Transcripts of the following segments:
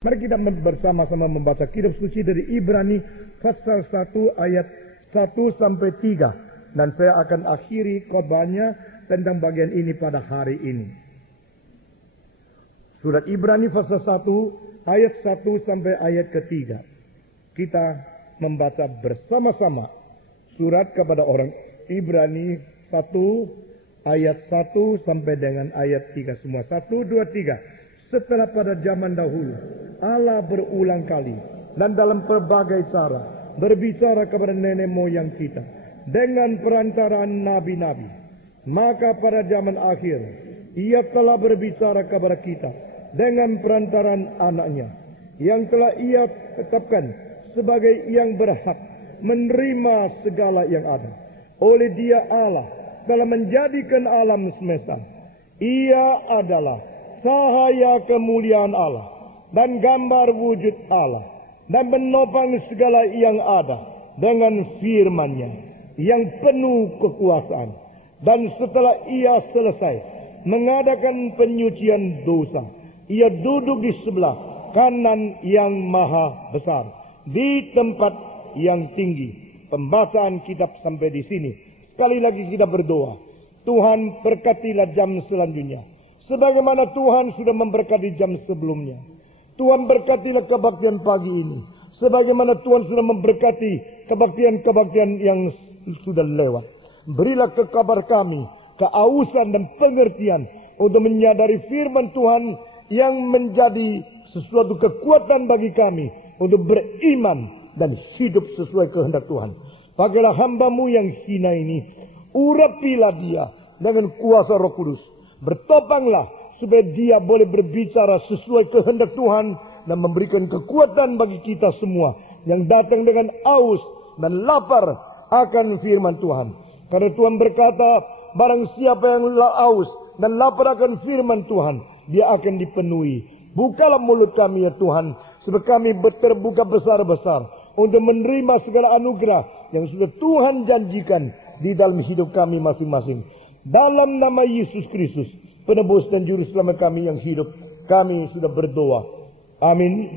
Mari kita bersama-sama membaca kitab suci dari Ibrani pasal 1 ayat 1 sampai 3. Dan saya akan akhiri khotbahnya tentang bagian ini pada hari ini. Surat Ibrani pasal 1 ayat 1 sampai ayat ketiga. Kita membaca bersama-sama surat kepada orang Ibrani 1 ayat 1 sampai dengan ayat 3 semua. 1, 2, 3. Setelah pada zaman dahulu Allah berulang kali dan dalam berbagai cara berbicara kepada nenek moyang kita dengan perantaraan nabi-nabi. Maka pada zaman akhir Ia telah berbicara kepada kita dengan perantaraan anaknya yang telah Ia tetapkan sebagai yang berhak menerima segala yang ada. Oleh Dia Allah telah menjadikan alam semesta. Ia adalah cahaya kemuliaan Allah dan gambar wujud Allah dan menopang segala yang ada dengan firman-Nya yang penuh kekuasaan. Dan setelah Ia selesai mengadakan penyucian dosa, Ia duduk di sebelah kanan yang maha besar di tempat yang tinggi. Pembacaan kitab sampai di sini. Sekali lagi kita berdoa, Tuhan berkatilah jam selanjutnya sebagaimana Tuhan sudah memberkati jam sebelumnya. Tuhan berkatilah kebaktian pagi ini sebagaimana Tuhan sudah memberkati kebaktian-kebaktian yang sudah lewat. Berilah ke kabar kami keausan dan pengertian untuk menyadari firman Tuhan yang menjadi sesuatu kekuatan bagi kami untuk beriman dan hidup sesuai kehendak Tuhan. Pakailah hamba-Mu yang hina ini, urapilah dia dengan kuasa Roh Kudus. Bertopanglah supaya dia boleh berbicara sesuai kehendak Tuhan dan memberikan kekuatan bagi kita semua yang datang dengan aus dan lapar akan firman Tuhan. Karena Tuhan berkata, barang siapa yang aus dan lapar akan firman Tuhan, dia akan dipenuhi. Bukalah mulut kami ya Tuhan, supaya kami terbuka besar-besar untuk menerima segala anugerah yang sudah Tuhan janjikan di dalam hidup kami masing-masing. Dalam nama Yesus Kristus, penebus dan juru selamat kami yang hidup, kami sudah berdoa. Amin.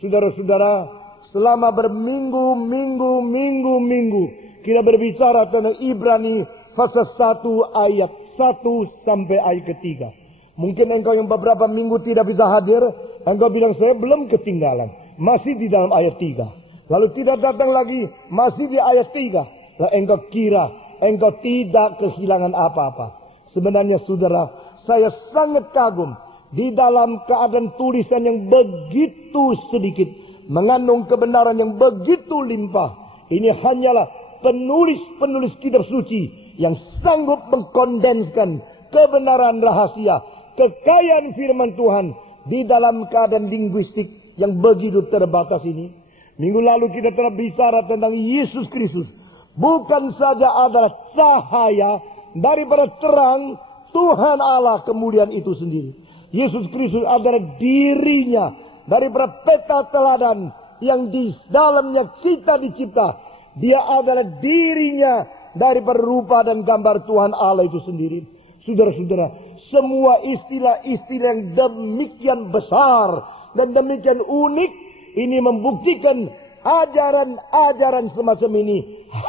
Saudara-saudara, selama berminggu-minggu kita berbicara tentang Ibrani pasal 1 ayat 1 sampai ayat ketiga. Mungkin engkau yang beberapa minggu tidak bisa hadir, engkau bilang saya belum ketinggalan, masih di dalam ayat 3. Lalu tidak datang lagi, masih di ayat 3. Lalu engkau kira engkau tidak kehilangan apa-apa. Sebenarnya saudara, saya sangat kagum di dalam keadaan tulisan yang begitu sedikit mengandung kebenaran yang begitu limpah. Ini hanyalah penulis-penulis kitab suci yang sanggup mengkondenskan kebenaran rahasia, kekayaan firman Tuhan di dalam keadaan linguistik yang begitu terbatas ini. Minggu lalu kita telah bicara tentang Yesus Kristus. Bukan saja adalah cahaya daripada terang Tuhan Allah kemuliaan itu sendiri. Yesus Kristus adalah dirinya daripada peta teladan yang di dalamnya kita dicipta. Dia adalah dirinya daripada rupa dan gambar Tuhan Allah itu sendiri. Saudara-saudara, semua istilah-istilah yang demikian besar dan demikian unik ini membuktikan ajaran-ajaran semacam ini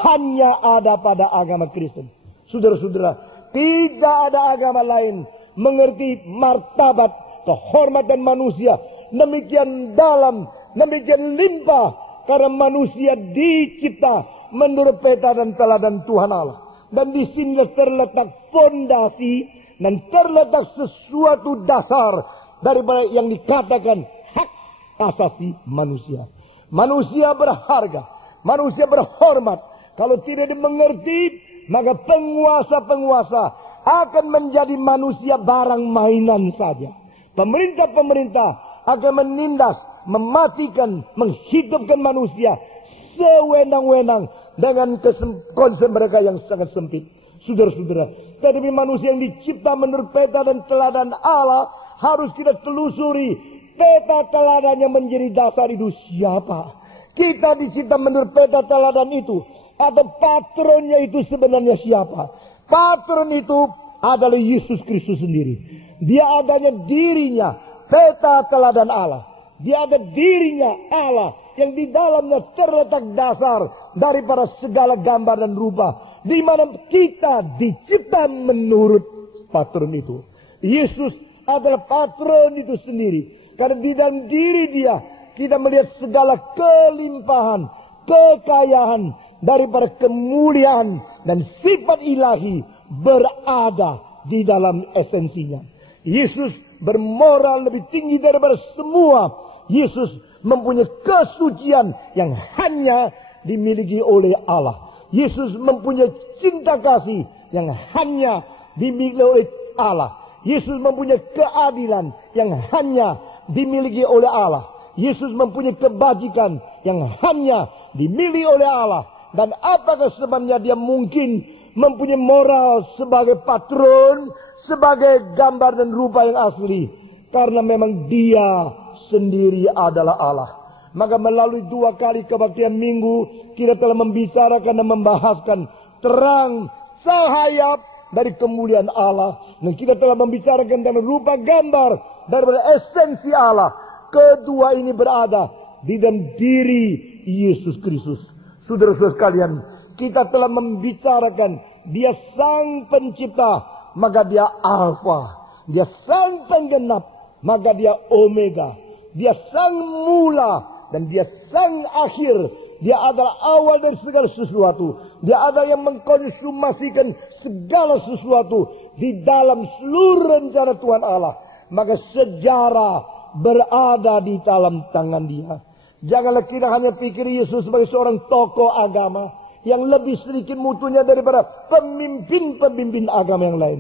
hanya ada pada agama Kristen. Saudara-saudara, tidak ada agama lain mengerti martabat kehormatan manusia demikian dalam, demikian limpah, karena manusia dicipta menurut peta dan teladan Tuhan Allah. Dan di sini terletak fondasi dan terletak sesuatu dasar daripada yang dikatakan hak asasi manusia. Manusia berharga, manusia berhormat. Kalau tidak dimengerti, maka penguasa-penguasa akan menjadi manusia barang mainan saja. Pemerintah-pemerintah akan menindas, mematikan, menghidupkan manusia sewenang-wenang dengan konsep mereka yang sangat sempit. Saudara-saudara, tetapi manusia yang dicipta menurut peta dan teladan Allah harus kita telusuri. Peta teladan yang menjadi dasar itu siapa? Kita dicipta menurut peta teladan itu. Atau patronnya itu sebenarnya siapa? Patron itu adalah Yesus Kristus sendiri. Dia adanya dirinya, peta teladan Allah. Dia ada dirinya Allah yang di dalamnya terletak dasar daripada segala gambar dan rupa. Di mana kita dicipta menurut patron itu. Yesus adalah patron itu sendiri. Karena di dalam diri dia kita melihat segala kelimpahan, kekayaan daripada kemuliaan dan sifat ilahi berada di dalam esensinya. Yesus bermoral lebih tinggi daripada semua. Yesus mempunyai kesucian yang hanya dimiliki oleh Allah. Yesus mempunyai cinta kasih yang hanya dimiliki oleh Allah. Yesus mempunyai keadilan yang hanya dimiliki oleh Allah. Yesus mempunyai kebajikan yang hanya dimiliki oleh Allah. Dan apakah sebabnya dia mungkin mempunyai moral sebagai patron, sebagai gambar dan rupa yang asli? Karena memang dia sendiri adalah Allah. Maka melalui 2 kali kebaktian minggu, kita telah membicarakan dan membahaskan terang cahaya dari kemuliaan Allah. Dan kita telah membicarakan dan rupa gambar daripada esensi Allah. Kedua ini berada di dalam diri Yesus Kristus. Saudara-saudara sekalian, kita telah membicarakan dia sang pencipta, maka dia alfa. Dia sang penggenap, maka dia omega. Dia sang mula dan dia sang akhir. Dia adalah awal dari segala sesuatu. Dia adalah yang mengkonsumasikan segala sesuatu di dalam seluruh rencana Tuhan Allah. Maka sejarah berada di dalam tangan dia. Janganlah kita hanya pikir Yesus sebagai seorang tokoh agama yang lebih sedikit mutunya daripada pemimpin-pemimpin agama yang lain.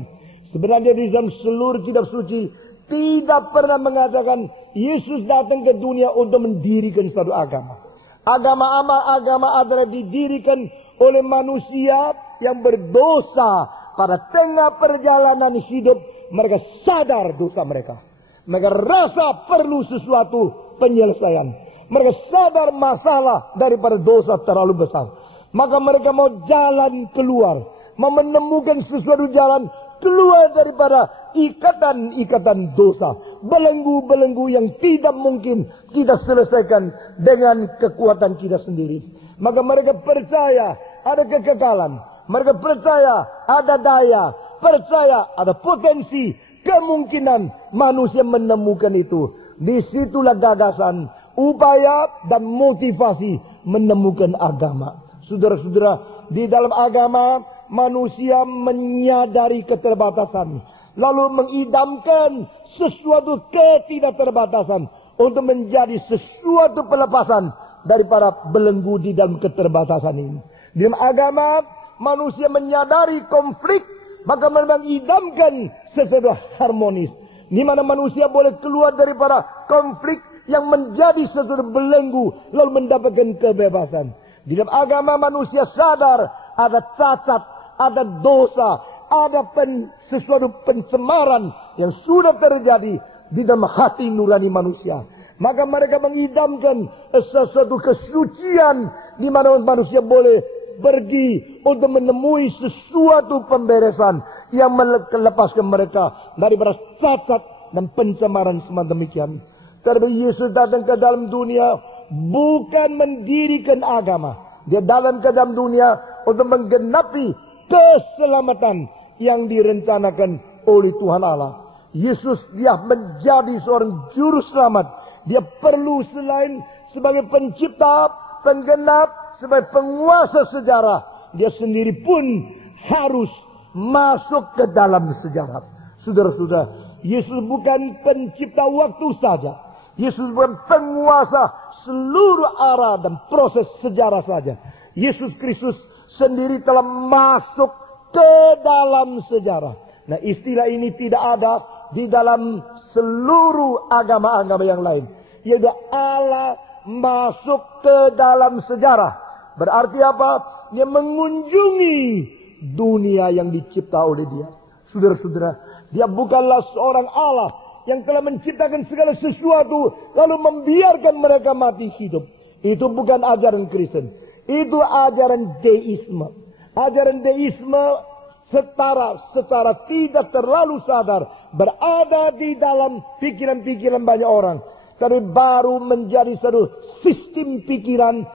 Sebenarnya di dalam seluruh kitab suci tidak pernah mengatakan Yesus datang ke dunia untuk mendirikan suatu agama. Agama adalah didirikan oleh manusia yang berdosa. Pada tengah perjalanan hidup mereka sadar dosa mereka. Mereka rasa perlu sesuatu penyelesaian. Mereka sadar masalah daripada dosa terlalu besar. Maka mereka mau jalan keluar. Mau menemukan sesuatu jalan keluar daripada ikatan-ikatan dosa. Belenggu-belenggu yang tidak mungkin kita selesaikan dengan kekuatan kita sendiri. Maka mereka percaya ada kekekalan. Mereka percaya ada daya. Percaya ada potensi. Kemungkinan manusia menemukan itu. Disitulah gagasan, upaya dan motivasi menemukan agama. Saudara-saudara, di dalam agama manusia menyadari keterbatasan, lalu mengidamkan sesuatu ketidakterbatasan untuk menjadi sesuatu pelepasan daripada belenggu di dalam keterbatasan ini. Di dalam agama manusia menyadari konflik, maka mengidamkan sesuatu harmonis, di mana manusia boleh keluar daripada konflik yang menjadi sesuatu belenggu, lalu mendapatkan kebebasan. Di dalam agama manusia sadar ada cacat, ada dosa, ada sesuatu pencemaran yang sudah terjadi di dalam hati nurani manusia. Maka mereka mengidamkan sesuatu kesucian di mana manusia boleh pergi untuk menemui sesuatu pemberesan yang melepaskan mereka daripada cacat dan pencemaran semacam demikian. Karena Yesus datang ke dalam dunia bukan mendirikan agama. Dia datang ke dalam dunia untuk menggenapi keselamatan yang direncanakan oleh Tuhan Allah. Yesus dia menjadi seorang juru selamat. Dia perlu selain sebagai pencipta, penggenap, sebagai penguasa sejarah, dia sendiri pun harus masuk ke dalam sejarah. Saudara-saudara, Yesus bukan pencipta waktu saja. Yesus bukan penguasa seluruh arah dan proses sejarah saja. Yesus Kristus sendiri telah masuk ke dalam sejarah. Nah, istilah ini tidak ada di dalam seluruh agama-agama yang lain. Yaitu Allah masuk ke dalam sejarah. Berarti apa? Dia mengunjungi dunia yang dicipta oleh dia. Saudara-saudara, dia bukanlah seorang Allah yang telah menciptakan segala sesuatu lalu membiarkan mereka mati hidup. Itu bukan ajaran Kristen. Itu ajaran deisme. Ajaran deisme secara tidak terlalu sadar berada di dalam pikiran-pikiran banyak orang. Tapi baru menjadi satu sistem pikiran